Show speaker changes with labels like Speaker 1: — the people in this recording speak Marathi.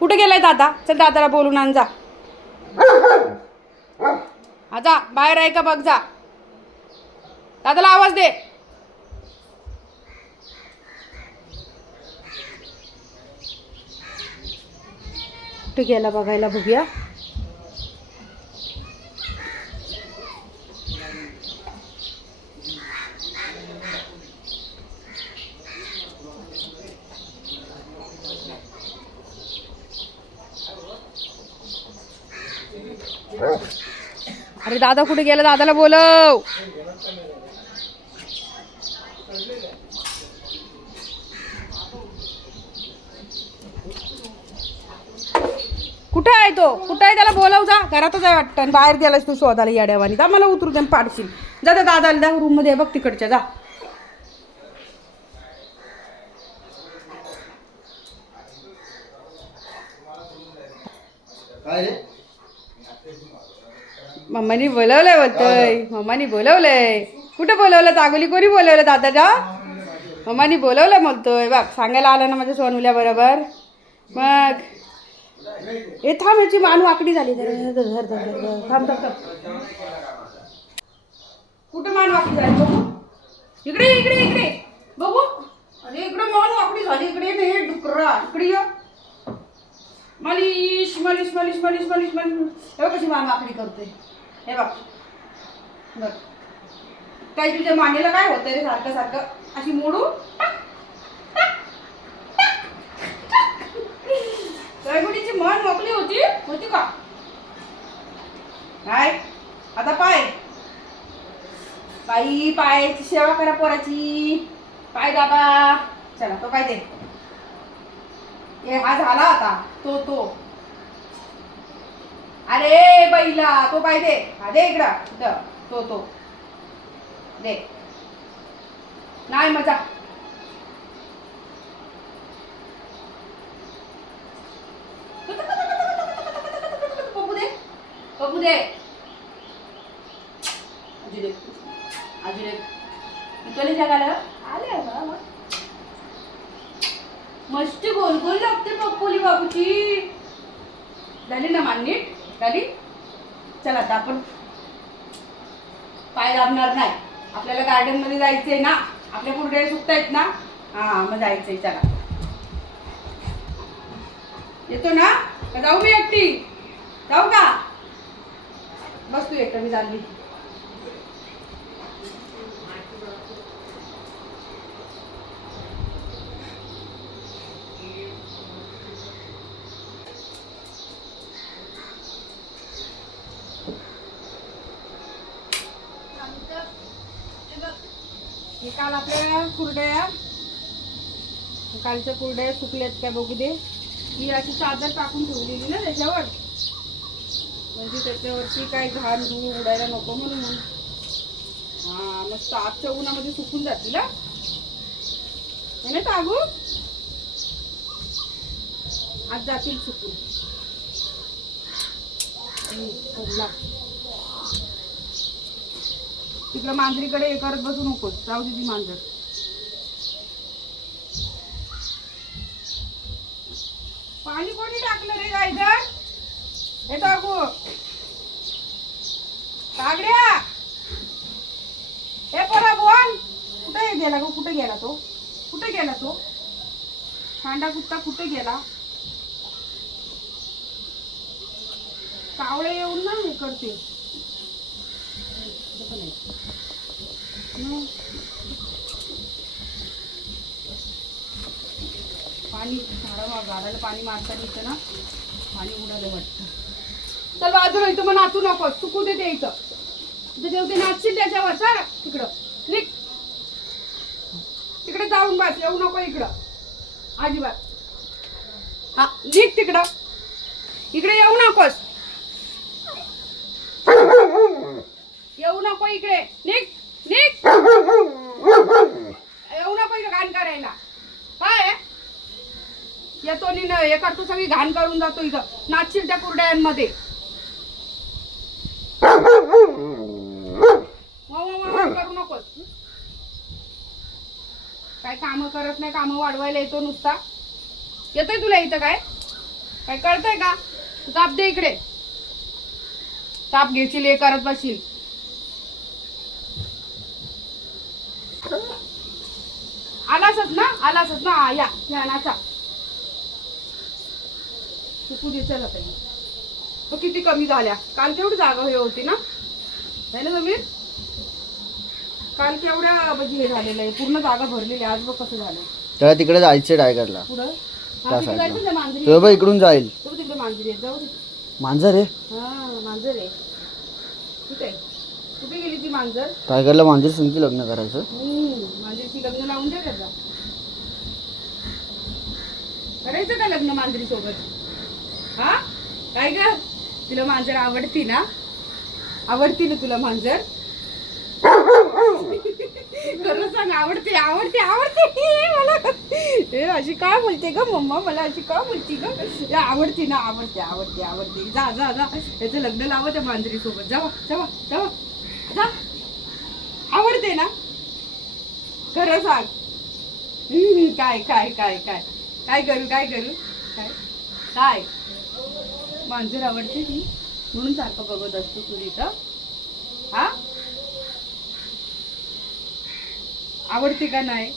Speaker 1: कुठे गेलाय दादा? चल दादाला बोलून आण जा. हा जा. बाहेर आहे का बघ जा. दादाला आवाज दे. कुठे गेला बघायला बघूया. अरे दादा कुठे गेला? दादाला बोलव. कुठे आहे तो? कुठे आहे? त्याला बोलव जा. घरातच आहे वाटतं. आणि बाहेर गेलास तू शोधाला याड्यावानी. जा मला उतरू दे पाडशील. जा त्या दादाला जा. रूममध्ये बघ तिकडच्या. जा.
Speaker 2: काय रे?
Speaker 1: मम्मानी बोलवलंय बोलतोय. मम्मानी बोलवलंय. कुठं बोलवलं? चागोली कोणी बोलवलं दादाच्या? मम्मानी बोलवलं बोलतोय. बघ सांगायला आलं ना माझ्या सोनूल्या बरोबर. मग ए थांब याची मान वाकडी झाली. थांब थांब कुठं मान वाकडी झाली? बघू. इकडे इकडे इकडे. बघू. अरे इकडे मान वाकडी झाली. इकडे नाही डुकरा. इकडे ये. मलिश मलिश मलिश मलिश मलिश मलिश. हे बघ कशी मान वाकडी करते हे बघ. बघ. काय तुझ्या मानेला काय होतंय रे सारखं सारखं? अशी मोडू? गळगुडीची मन मोकळी होती. होती का? काय आता पाय. बाई पायाची सेवा करा पोराची. पाय दाबा. चला तो पाय दे. हा झाला आता. तो तो. अरे बैला तो पाहिजे हा दे इकडं तो तो. दे. नाही मजा. बघू दे. बघू दे. अजून एक अजून एक इकडे जगाला आले मस्त गोल गोल लागते पप्पूली बाबूची झाली ना मान्य झाली चला आता आपण पाय लागणार नाही. आपल्याला गार्डनमध्ये जायचंय ना? आपल्या कुरड्या सुकतायत ना? हा मग जायचंय चला. येतो ना? जाऊ मी एकटी. जाऊ का? बस तू एकटा मी हे काल आपल्या कुरड्या कालच्या कुरड्या सुकल्यात त्या बघू दे. ही अशी चादर टाकून ठेवलेली ना त्याच्यावर. म्हणजे त्याच्यावरती काय घाण धूळ उडायला नको म्हणून. हा मस्त आजच्या उन्हामध्ये सुकून जातील हा. ना टाकू आज जातील सुकून. तिकडं मांजरीकडे हे करत बसू नकोस. जाऊ दे ती मांजर. पाणी कोणी टाकलं रे गायगर? हे टाकू कागड्या हे परा बोल. कुठे गेला गो? कुठे गेला तो? कुठे गेला तो? सांडा कुत्ता कुठे गेला? कावळे येऊन ना हे करते इथं पण आहे. हम्म. पाणी झाडा झाडाला पाणी मारता इथं ना पाणी उडालं वाटतं. चल बाजूला इथं मग नाचू नको चुकू दे ते इथं. इथं जेवते नाचशील त्याच्यावर सर तिकडं. निक तिकडे जाऊन बस येऊ नको इकडं. अजिबात. हा निक तिकडं. इकडे येऊ नकोस. येऊ नको इकडे. निक निघ येऊ नको इकडे घाण करायला काय आहे? येतो नि न- हे करतो सगळी घाण करून जातो इथं. नाचशील त्या कुरड्यांमध्ये करू नकोस. काय काम करत नाही काम वाढवायला येतो नुसता. येतोय तुला इथं काय? काय कळतंय का? तू ताप दे इकडे. ताप घेशील हे करत बसशील. आलासच ना आलासच ना या या नाचा. तू चल किती कमी झाल्या. काल केवढी जागा हे होती ना? है ना समीर? काल केवढ्या म्हणजे हे झालेलं आहे. पूर्ण जागा भरलेली आहे. आज बघ कसं झालं
Speaker 2: त्याला तिकडे जायचं टायगरला.
Speaker 1: पुढं?
Speaker 2: त्या
Speaker 1: तिकडे
Speaker 2: साईडला.
Speaker 1: जायचं ना मांजरी?
Speaker 2: तो बघ इकडून जाईल.
Speaker 1: तो तिकडे मांजरी आहे. जाऊ दे.
Speaker 2: मांजर आहे?
Speaker 1: हा मांजर आहे. कुठे? कुठे गेली ती मांजर?
Speaker 2: टायगरला मांजर संगती लग्न करायचं.
Speaker 1: हम्म, मांजरीची लग्न लावून द्या त्याचा करायचं का लग्न मांजरी सोबत हा? काय ग? तुला मांजर आवडती ना? आवडती ना तुला मांजर? खरं सांग आवडते आवडते आवडते. मला हे अशी का बोलते ग मम्मा? मला अशी का बोलती ग? हे आवडती ना? आवडते आवडते आवडते. जा जा जा. याचं लग्न लावा त्या मांजरी सोबत जावा जावा जावा जा. आवडते ना? खरं सांग. काय काय काय काय? काय करू काय करू? काय? काय? मांजर आवडते ती. म्हणून सारखं बघत असतो तू तिथं. हा? आवडते का नाही?